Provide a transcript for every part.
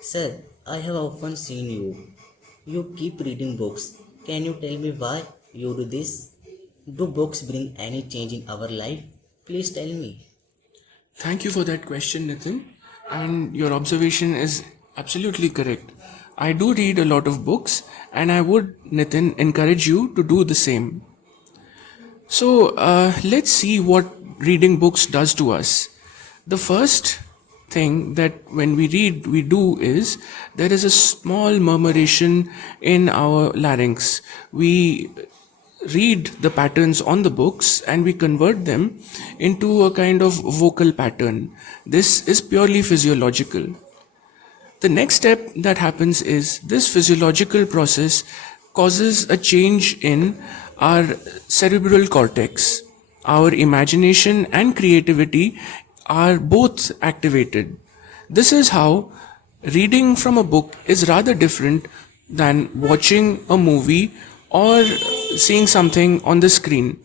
Sir, I have often seen you. You keep reading books. Can you tell me why you do this? Do books bring any change in our life? Please tell me. Thank you for that question, Nitin. And your observation is absolutely correct. I do read a lot of books, and I would, Nitin, encourage you to do the same. So, let's see what reading books does to us. The first thing that when we read, we do is there is a small murmuration in our larynx. We read the patterns on the books and we convert them into a kind of vocal pattern. This is purely physiological. The next step that happens is this physiological process causes a change in our cerebral cortex. Our imagination and creativity are both activated. This is how reading from a book is rather different than watching a movie or seeing something on the screen.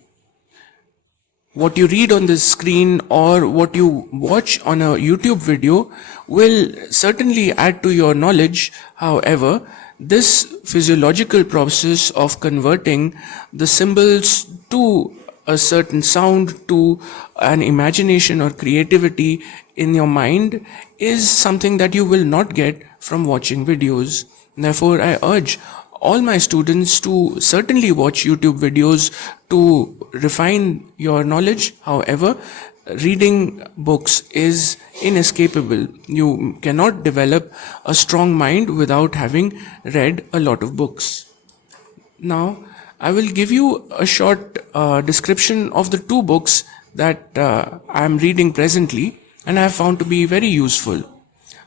What you read on the screen or what you watch on a YouTube video will certainly add to your knowledge. However, this physiological process of converting the symbols to a certain sound, to an imagination or creativity in your mind, is something that you will not get from watching videos. Therefore, I urge all my students to certainly watch YouTube videos to refine your knowledge. However, reading books is inescapable. You cannot develop a strong mind without having read a lot of books. Now, I will give you a short description of the two books that I am reading presently and I have found to be very useful.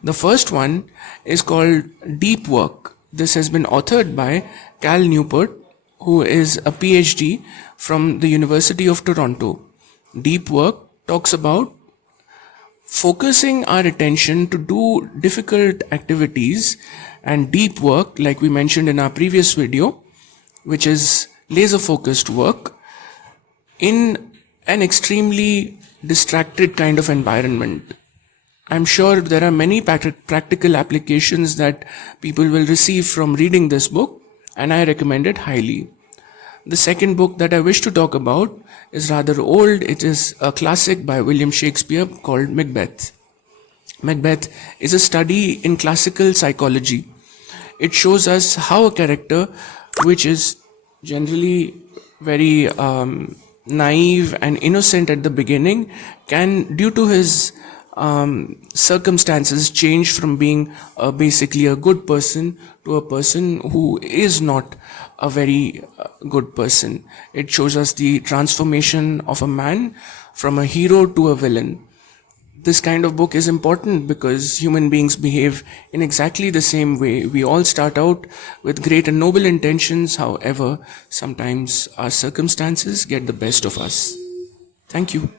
The first one is called Deep Work. This has been authored by Cal Newport, who is a PhD from the University of Toronto. Deep Work talks about focusing our attention to do difficult activities, and deep work, like we mentioned in our previous video, which is laser focused work in an extremely distracted kind of environment. I'm sure there are many practical applications that people will receive from reading this book, and I recommend it highly. The second book that I wish to talk about is rather old. It is a classic by William Shakespeare called Macbeth. Macbeth is a study in classical psychology. It shows us how a character, which is generally very naive and innocent at the beginning, can, due to his circumstances, change from being basically a good person to a person who is not a very good person. It shows us the transformation of a man from a hero to a villain. This kind of book is important because human beings behave in exactly the same way. We all start out with great and noble intentions. However, sometimes our circumstances get the best of us. Thank you.